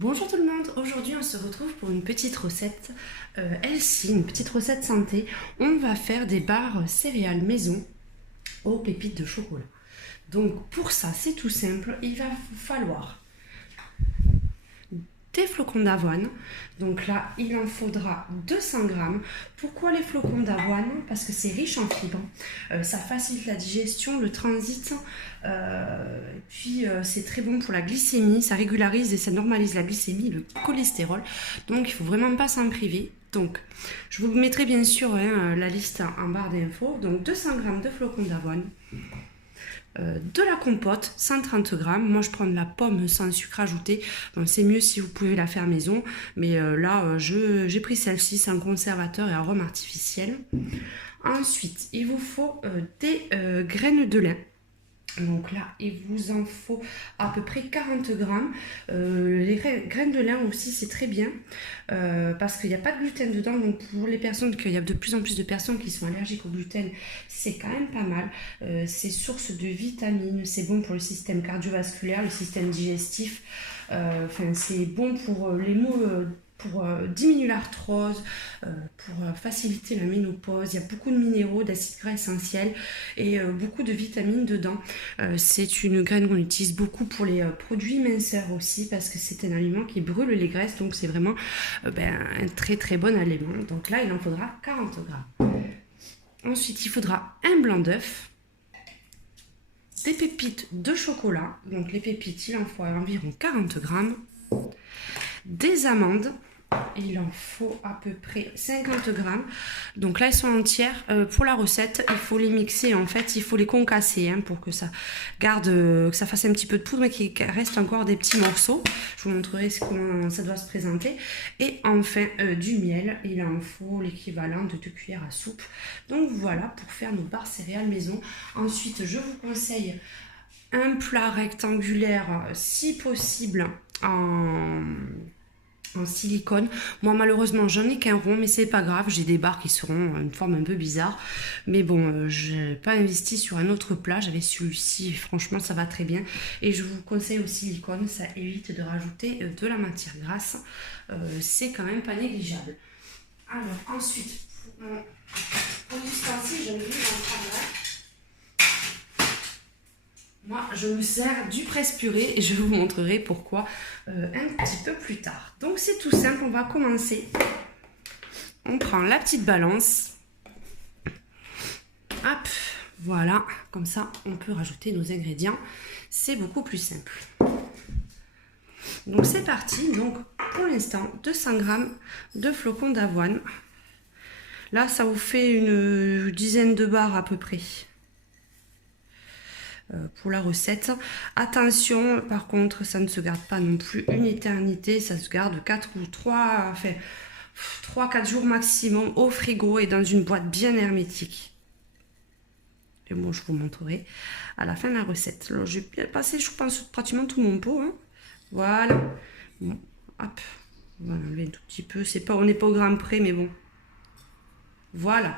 Bonjour tout le monde, aujourd'hui on se retrouve pour une petite recette healthy, une petite recette santé. On va faire des barres céréales maison aux pépites de chocolat. Donc pour ça c'est tout simple, il va vous falloir des flocons d'avoine. Donc là, il en faudra 200 grammes. Pourquoi les flocons d'avoine? Parce que c'est riche en fibres. Ça facilite la digestion, le transit. Puis c'est très bon pour la glycémie. Ça régularise et ça normalise la glycémie, le cholestérol. Donc il ne faut vraiment pas s'en priver. Donc je vous mettrai bien sûr la liste en barre d'infos. Donc 200 grammes de flocons d'avoine. De la compote, 130 grammes. Moi, je prends de la pomme sans sucre ajouté. Bon, c'est mieux si vous pouvez la faire maison. Mais là, j'ai pris celle-ci sans conservateur et arôme artificiel. Ensuite, il vous faut des graines de lin. Donc là, il vous en faut à peu près 40 grammes. Les graines de lin aussi, c'est très bien parce qu'il n'y a pas de gluten dedans. Donc pour les personnes, qu'il y a de plus en plus de personnes qui sont allergiques au gluten, c'est quand même pas mal. C'est source de vitamines, c'est bon pour le système cardiovasculaire, le système digestif. C'est bon pour les maux. Pour diminuer l'arthrose, pour faciliter la ménopause. Il y a beaucoup de minéraux, d'acides gras essentiels et beaucoup de vitamines dedans. C'est une graine qu'on utilise beaucoup pour les produits minceurs aussi parce que c'est un aliment qui brûle les graisses, donc c'est vraiment un très très bon aliment. Donc là, il en faudra 40 grammes. Ensuite, il faudra un blanc d'œuf, des pépites de chocolat. Donc les pépites, il en faut environ 40 grammes. Des amandes, il en faut à peu près 50 grammes. Donc là, elles sont entières. Pour la recette, il faut les mixer. En fait, il faut les concasser pour que ça garde, que ça fasse un petit peu de poudre, mais qu'il reste encore des petits morceaux. Je vous montrerai comment ça doit se présenter. Et enfin, du miel. Il en faut l'équivalent de 2 cuillères à soupe. Donc voilà pour faire nos barres céréales maison. Ensuite, je vous conseille un plat rectangulaire, si possible, en silicone. Moi malheureusement j'en ai qu'un rond, mais c'est pas grave, j'ai des barres qui seront une forme un peu bizarre, mais bon, j'ai pas investi sur un autre plat, j'avais celui-ci, franchement ça va très bien. Et je vous conseille au silicone, ça évite de rajouter de la matière grasse, c'est quand même pas négligeable. Alors ensuite, pour l'ustensile, j'en ai vu en prendre. Moi, je me sers du presse-purée et je vous montrerai pourquoi un petit peu plus tard. Donc, c'est tout simple, on va commencer. On prend la petite balance. Hop, voilà, comme ça, on peut rajouter nos ingrédients. C'est beaucoup plus simple. Donc, c'est parti. Donc, pour l'instant, 200 grammes de flocons d'avoine. Là, ça vous fait une dizaine de barres à peu près. Pour la recette. Attention, par contre, ça ne se garde pas non plus une éternité, ça se garde 4 ou 3, enfin 3-4 jours maximum au frigo et dans une boîte bien hermétique. Et bon, je vous montrerai à la fin de la recette. Alors, j'ai bien passé, je pense, pratiquement tout mon pot. Voilà. Bon, hop. On va enlever un tout petit peu. C'est pas, on n'est pas au gramme près, mais bon. Voilà.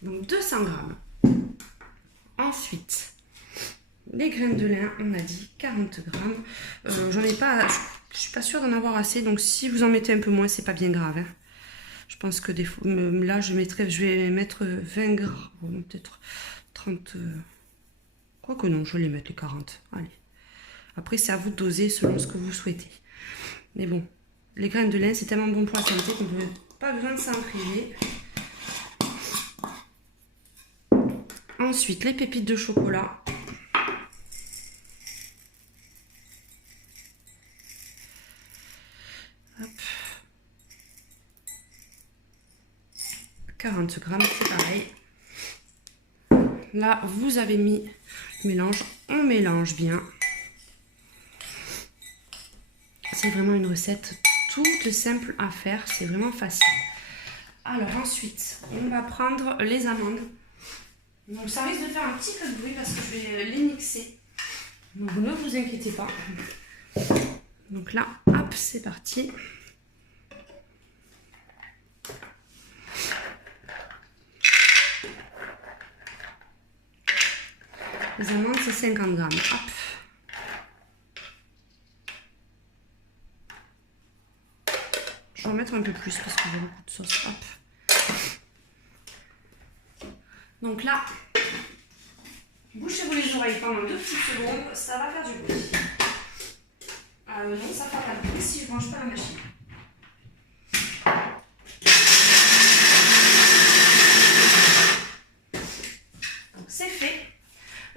Donc, 200 grammes. Ensuite, les graines de lin, on a dit 40 grammes. J'en ai pas, je suis pas sûre d'en avoir assez, donc si vous en mettez un peu moins, c'est pas bien grave. Je pense que des fois, là, je vais mettre 20 grammes, bon, peut-être 30. Quoique non, je vais les mettre les 40. Allez. Après, c'est à vous de doser selon ce que vous souhaitez. Mais bon, les graines de lin, c'est tellement bon pour la santé qu'on n'a pas besoin de s'en priver. Ensuite, les pépites de chocolat. Hop. 40 grammes, c'est pareil. Là, vous avez mis le mélange. On mélange bien. C'est vraiment une recette toute simple à faire. C'est vraiment facile. Alors ensuite, on va prendre les amandes. Donc ça risque de faire un petit peu de bruit parce que je vais les mixer. Donc ne vous inquiétez pas. Donc là, hop, c'est parti. Les amandes, c'est 50 grammes. Hop. en mettre un peu plus parce que j'ai beaucoup de sauce. Hop. Donc là, bouchez-vous les oreilles pendant 2 petites secondes, ça va faire du bruit. Non, ça fera pas de bruit si je ne branche pas la machine. Donc c'est fait.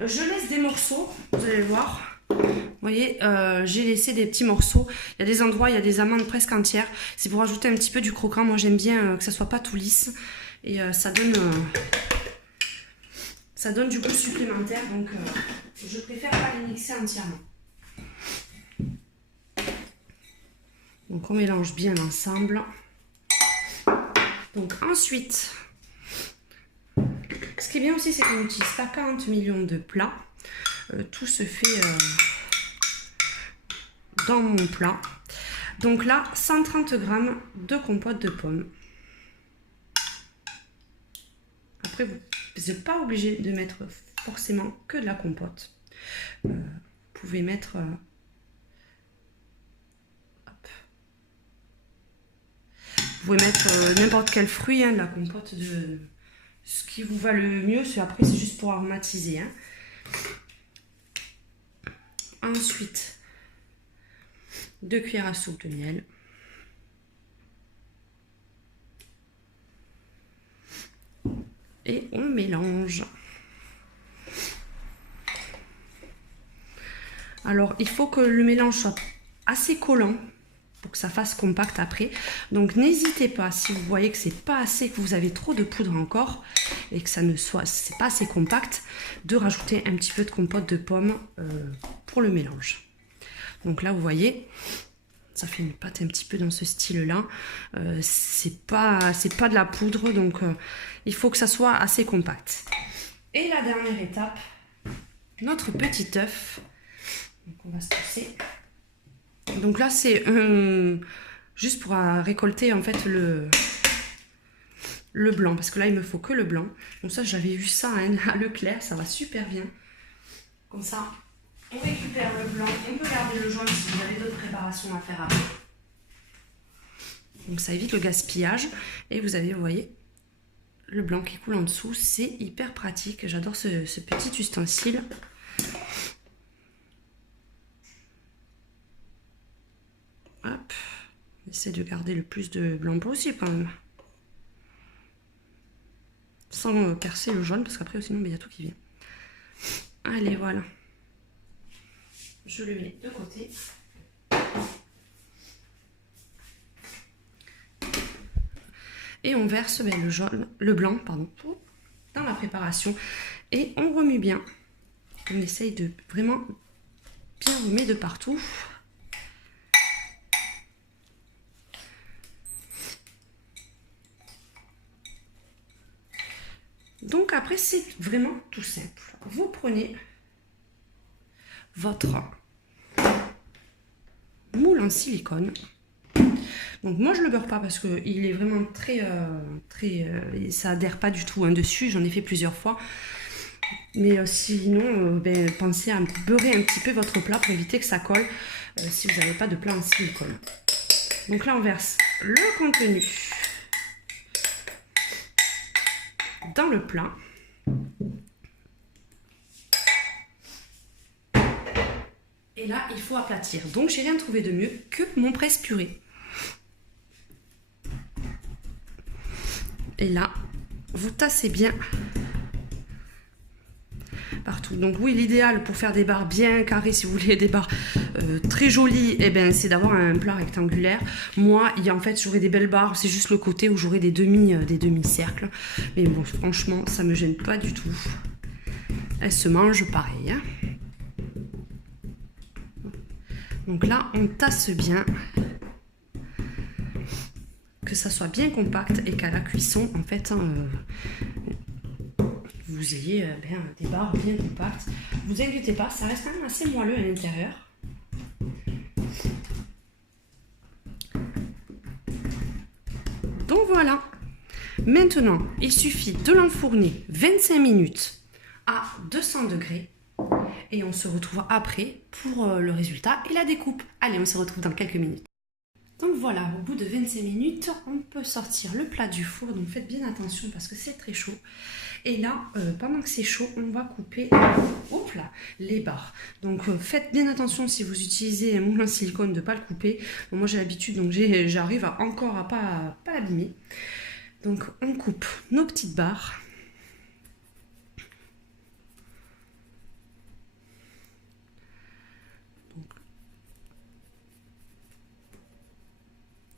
Je laisse des morceaux, vous allez voir. Vous voyez, j'ai laissé des petits morceaux. Il y a des endroits, il y a des amandes presque entières. C'est pour ajouter un petit peu du croquant. Moi, j'aime bien que ça soit pas tout lisse. Et ça donne du goût supplémentaire. Donc, je préfère pas les mixer entièrement. Donc, on mélange bien l'ensemble. Donc, ensuite, ce qui est bien aussi, c'est qu'on n'utilise pas 40 millions de plats. Tout se fait dans mon plat. Donc là, 130 g de compote de pommes. Après, vous n'êtes pas obligé de mettre forcément que de la compote. Vous pouvez mettre... vous pouvez mettre n'importe quel fruit, hein, de la compote, de ce qui vous va le mieux. Après, c'est juste pour aromatiser. Hein. Ensuite, 2 cuillères à soupe de miel. Et on mélange. Alors, il faut que le mélange soit assez collant pour que ça fasse compact après. Donc, n'hésitez pas, si vous voyez que c'est pas assez, que vous avez trop de poudre encore et que ça ne soit, c'est pas assez compact, de rajouter un petit peu de compote de pommes pour le mélange. Donc là, vous voyez, ça fait une pâte un petit peu dans ce style-là. C'est pas de la poudre, donc il faut que ça soit assez compact. Et la dernière étape, notre petit œuf. Donc on va se passer. Donc là, c'est juste pour récolter en fait le blanc, parce que là, il me faut que le blanc. Donc ça, j'avais vu ça hein, à Leclerc, ça va super bien. Comme ça, on récupère le blanc, on peut garder le jaune si vous avez d'autres préparations à faire après. Donc ça évite le gaspillage. Et vous avez, vous voyez, le blanc qui coule en dessous. C'est hyper pratique. J'adore ce petit ustensile. Hop. On essaie de garder le plus de blanc possible quand même. Sans percer le jaune, parce qu'après sinon il y a tout qui vient. Allez, voilà. Je le mets de côté. Et on verse le blanc, pardon, dans la préparation. Et on remue bien. On essaye de vraiment bien remuer de partout. Donc après, c'est vraiment tout simple. Vous prenez votre moule en silicone. Donc moi je le beurre pas parce que il est vraiment ça adhère pas du tout hein, dessus. J'en ai fait plusieurs fois. Mais sinon, pensez à beurrer un petit peu votre plat pour éviter que ça colle si vous n'avez pas de plat en silicone. Donc là on verse le contenu dans le plat. Et là, il faut aplatir. Donc, j'ai rien trouvé de mieux que mon presse-purée. Et là, vous tassez bien partout. Donc oui, l'idéal pour faire des barres bien carrées, si vous voulez des barres très jolies, c'est d'avoir un plat rectangulaire. Moi, en fait, j'aurai des belles barres, c'est juste le côté où j'aurai des demi-cercles. Mais bon, franchement, ça me gêne pas du tout. Elles se mangent pareil. Hein. Donc là, on tasse bien. Que ça soit bien compact et qu'à la cuisson, en fait, vous ayez des barres bien compactes. Vous inquiétez pas, ça reste quand même assez moelleux à l'intérieur. Donc voilà. Maintenant, il suffit de l'enfourner 25 minutes à 200 degrés. Et on se retrouve après pour le résultat et la découpe. Allez, on se retrouve dans quelques minutes. Donc voilà, au bout de 25 minutes, on peut sortir le plat du four. Donc faites bien attention parce que c'est très chaud. Et là, pendant que c'est chaud, on va couper hop là, les barres. Donc faites bien attention si vous utilisez un moule en silicone de ne pas le couper. Bon, moi j'ai l'habitude, donc j'arrive encore à pas l'abîmer. Donc on coupe nos petites barres.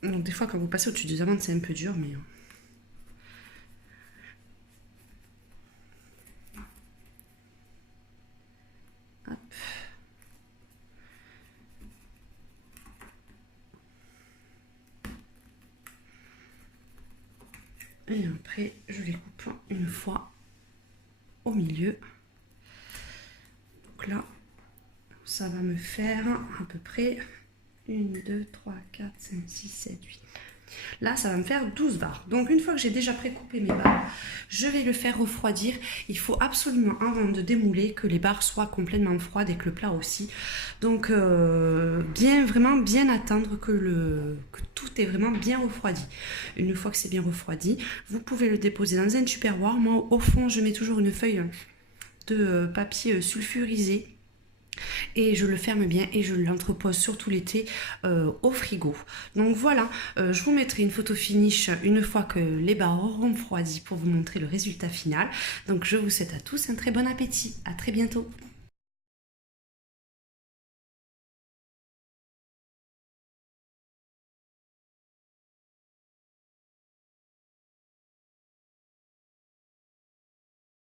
Donc des fois quand vous passez au-dessus des amandes c'est un peu dur mais... Hop. Et après je les coupe une fois au milieu. Donc là ça va me faire à peu près 1, 2, 3, 4, 5, 6, 7, 8. Là, ça va me faire 12 barres. Donc, une fois que j'ai déjà précoupé mes barres, je vais le faire refroidir. Il faut absolument, avant de démouler, que les barres soient complètement froides et que le plat aussi. Donc, vraiment bien attendre que tout est vraiment bien refroidi. Une fois que c'est bien refroidi, vous pouvez le déposer dans un tupperware. Moi, au fond, je mets toujours une feuille de papier sulfurisé. Et je le ferme bien et je l'entrepose surtout l'été au frigo. Donc voilà, je vous mettrai une photo finish une fois que les barres auront refroidi pour vous montrer le résultat final. Donc je vous souhaite à tous un très bon appétit. À très bientôt.